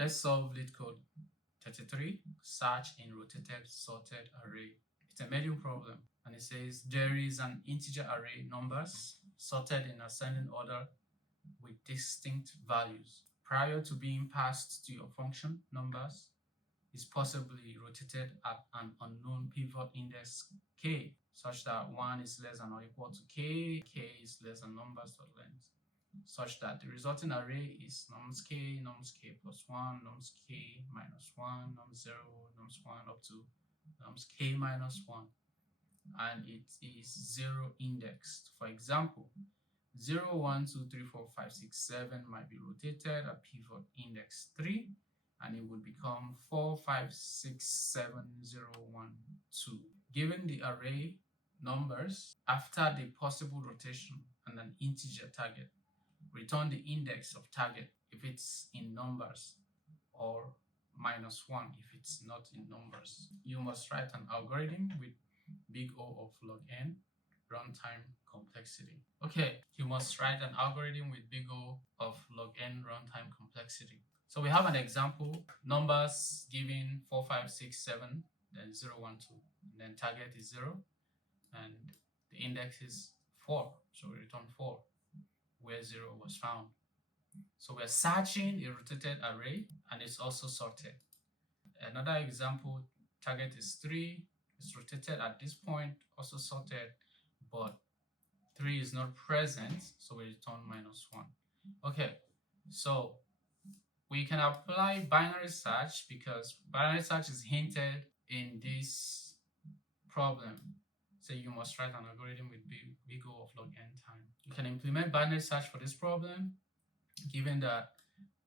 Let's solve leetcode 33, search in rotated sorted array. It's a medium problem, and it says there is an integer array numbers sorted in ascending order with distinct values. Prior to being passed to your function, numbers is possibly rotated at an unknown pivot index k, such that 1 is less than or equal to k is less than numbers.length, such that the resulting array is nums k plus 1, nums k minus 1, nums 0, nums 1 up to nums k minus 1, and it is 0 indexed. For example, 0, 1, 2, 3, 4, 5, 6, 7 might be rotated at pivot index 3, and it would become 4, 5, 6, 7, 0, 1, 2. Given the array numbers after the possible rotation and an integer target, return the index of target if it's in numbers, or minus 1 if it's not in numbers. You must write an algorithm with big O of log n runtime complexity. Okay, you must write an algorithm with big O of log n runtime complexity. So we have an example, numbers given 4, 5, 6, 7, then 0, 1, 2, and then target is 0, and the index is 4, so we return 4 where 0 was found. So we're searching a rotated array, and it's also sorted. Another example, target is 3, it's rotated at this point, also sorted, but 3 is not present, so we return minus 1. Okay, so we can apply binary search because binary search is hinted in this problem. So you must write an algorithm with big O of log n time. You can implement binary search for this problem, given that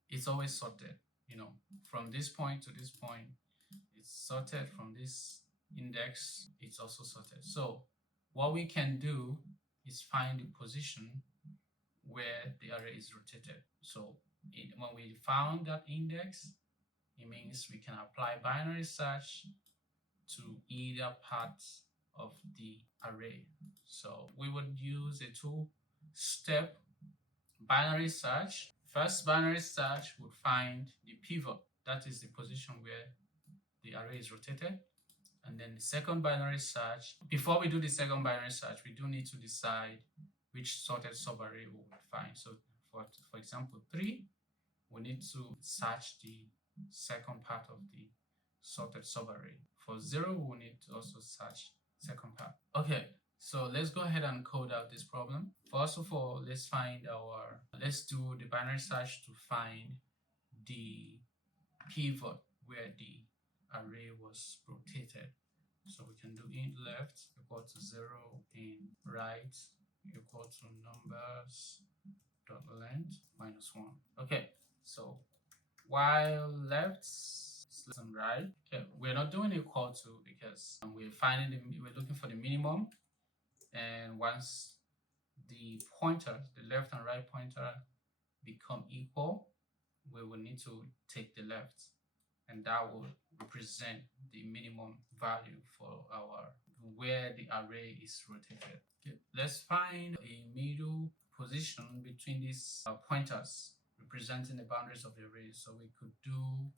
it's always sorted. From this point to this point, it's sorted. From this index, it's also sorted. So what we can do is find the position where the array is rotated. So when we found that index, it means we can apply binary search to either part of the array. So we would use a two-step binary search. First, binary search would find the pivot, that is the position where the array is rotated. And then the second binary search, before we do the second binary search, we do need to decide which sorted subarray we would find. So for example, 3, we need to search the second part of the sorted subarray. For 0, we need to also search second part. Okay, so let's go ahead and code out this problem. First of all, let's do the binary search to find the pivot where the array was rotated. So we can do int left equal to 0, in right equal to numbers dot length minus 1. Okay, so while left is less than right, okay, we're not doing equal to because we're looking for the minimum, and once the pointers, the left and right pointer, become equal, we will need to take the left, and that will represent the minimum value for where the array is rotated. Okay, let's find a middle position between these pointers representing the boundaries of the array. So we could do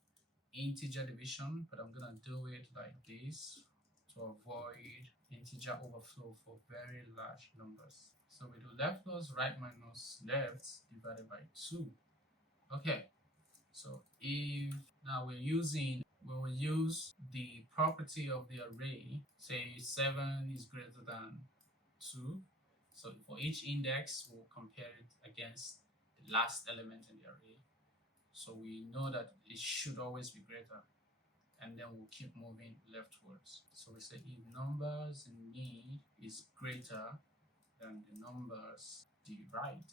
integer division, but I'm gonna do it like this to avoid integer overflow for very large numbers. So we do left plus right minus left divided by 2. Okay, so if now we will use the property of the array, say 7 is greater than 2. So for each index, we'll compare it against the last element in the array. So we know that it should always be greater, and then we'll keep moving leftwards. So we say if numbers in mid is greater than the numbers to the right,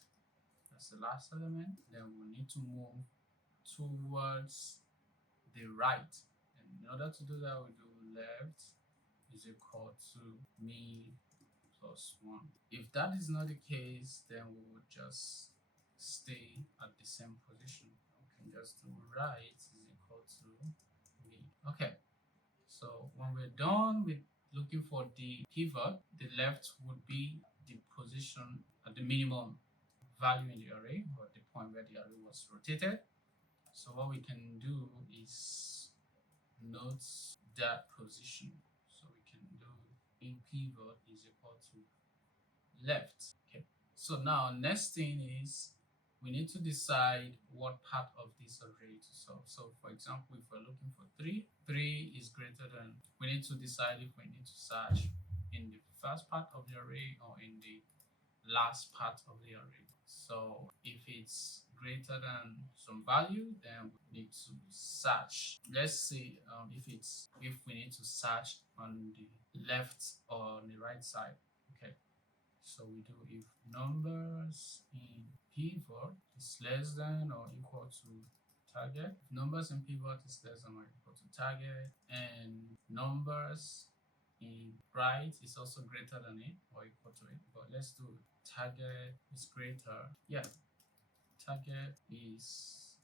that's the last element, then we'll need to move towards the right. And in order to do that, we do left is equal to mid plus 1. If that is not the case, then we would just stay at the same position. We can just do right is equal to mid. Okay, so when we're done with looking for the pivot, the left would be the position at the minimum value in the array, or the point where the array was rotated, So what we can do is note that position. So we can do in pivot is equal to left. Okay. So now next thing is we need to decide what part of this array to solve. So for example, if we're looking for 3 is greater than, we need to decide if we need to search in the first part of the array or in the last part of the array. So if it's greater than some value, then we need to search. Let's see if we need to search on the left or on the right side. Okay. So we do if numbers in pivot is less than or equal to target. If numbers in pivot is less than or equal to target, and numbers in right is also greater than it or equal to it. But let's do target is greater. Yeah, target is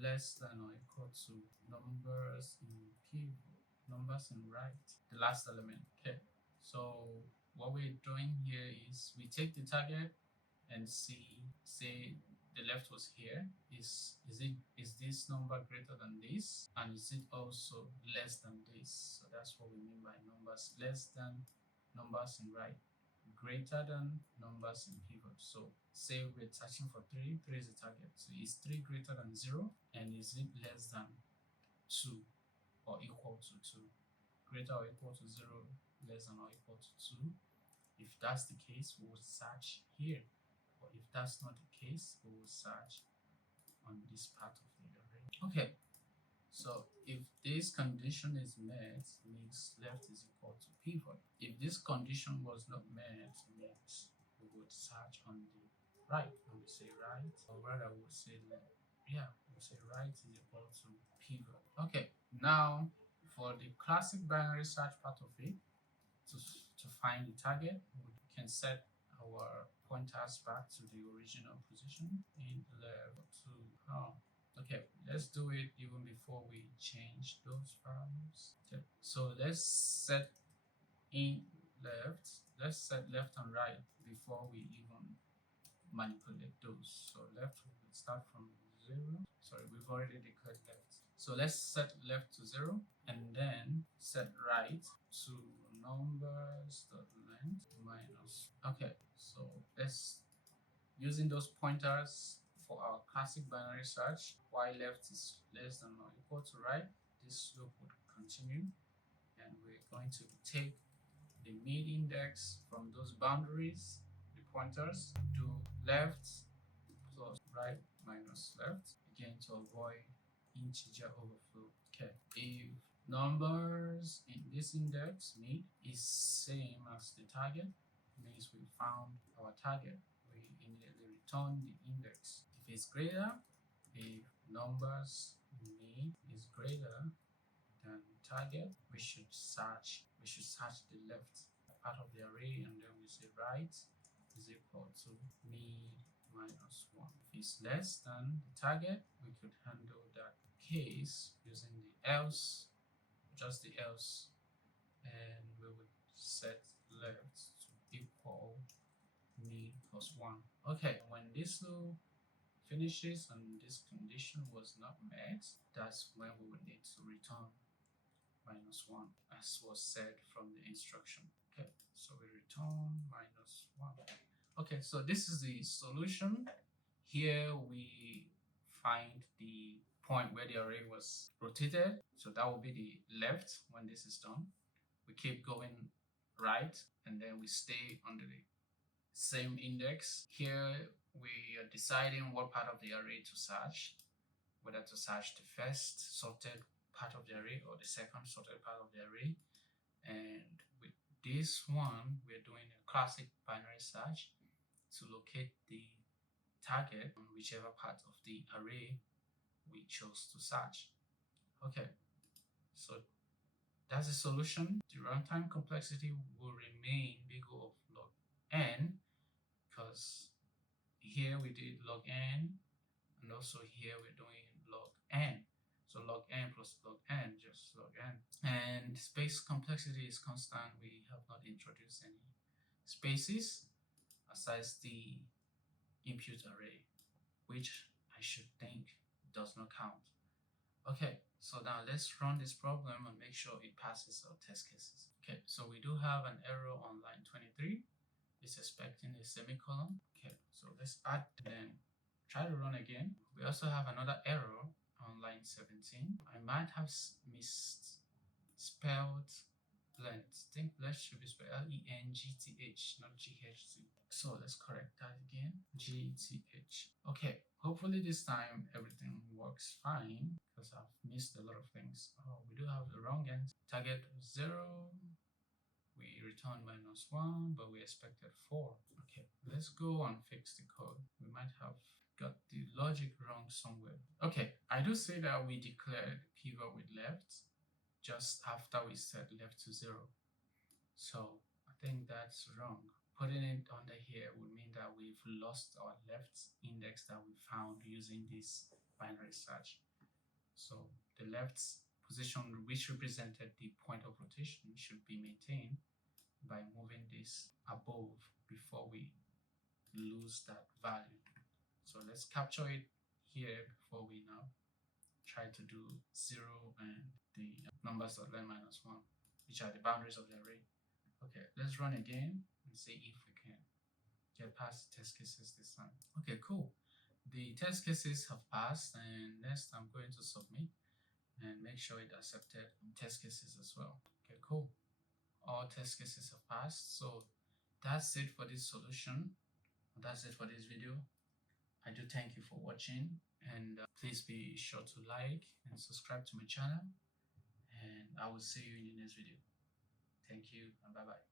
less than or equal to numbers in pivot, numbers in right, the last element. Okay, so what we're doing here is we take the target and say the left was here. Is this number greater than this, and is it also less than this? So that's what we mean by numbers less than numbers in right, greater than numbers in pivot. So say we're searching for 3 is the target. So is 3 greater than 0, and is it less than 2 or equal to 2? Greater or equal to 0, less than or equal to 2. If that's the case, we will search here. But if that's not the case, we will search on this part of the array. Okay, so if this condition is met, means left is equal to pivot. If this condition was not met, means we would search on the right. And we say right, or rather we would say left. Yeah, we say right is equal to pivot. Okay, now for the classic binary search part of it, to find the target, we can set our pointers back to the original position in left to okay, let's do it even before we change those values. Okay, so let's set left and right before we even manipulate those. So left will start from 0. Sorry, we've already declared left. So let's set left to 0 and then set right to numbers.length minus. Okay, so let's using those pointers for our classic binary search. While left is less than or equal to right, this loop would continue, and we're going to take the mid index from those boundaries, the pointers, to left plus right minus left, again to avoid integer overflow. Okay, if numbers in this index mid is same as the target, means we found our target, we immediately return the index. If it's greater, if numbers mid is greater than target, we should search the left part of the array, and then we say right is equal to mid minus 1. If it's less than the target, we could handle that case using the else, just the else, and we would set left to equal mid plus 1. Okay, when this loop finishes and this condition was not met, that's when we would need to return minus 1 as was said from the instruction. Okay, so we return minus 1. Okay, so this is the solution. Here we find the point where the array was rotated, so that will be the left when this is done. We keep going right, and then we stay under the same index. Here we are deciding what part of the array to search, whether to search the first sorted part of the array or the second sorted part of the array. And with this one, we're doing a classic binary search to locate the target on whichever part of the array we chose to search. Okay, so that's the solution. The runtime complexity will remain big O of log n, because here we did log n, and also here we're doing log n. So log n plus log n, just log n. And space complexity is constant. We have not introduced any spaces aside the input array, which I should think does not count. Okay, so now let's run this problem and make sure it passes our test cases. Okay, so we do have an error on line 23. It's expecting a semicolon. Okay, so let's add, then try to run again. We also have another error on line 17. I might have misspelled length. I think length should be spelled L-E-N-G-T-H, not G-H-T. So let's correct that again. G-T-H. Okay, hopefully this time everything works fine because I've missed a lot of things. Oh, we do have the wrong end. Target was 0. We returned -1, but we expected 4. Okay, let's go and fix the code. We might have got the logic wrong somewhere. Okay, I do say that we declared pivot with left just after we set left to 0. So I think that's wrong. Putting it under here would mean that we've lost our left index that we found using this binary search. So the left position, which represented the point of rotation, should be maintained by moving this above before we lose that value. So let's capture it here before we now try to do 0 and the numbers of len -1, which are the boundaries of the array. Okay, let's run again and see if we can get past the test cases this time. Okay, cool. The test cases have passed, and next I'm going to submit and make sure it accepted test cases as well. Okay, cool. All test cases have passed. So that's it for this solution. That's it for this video. I do thank you for watching, and please be sure to like and subscribe to my channel, and I will see you in the next video. Thank you and bye bye.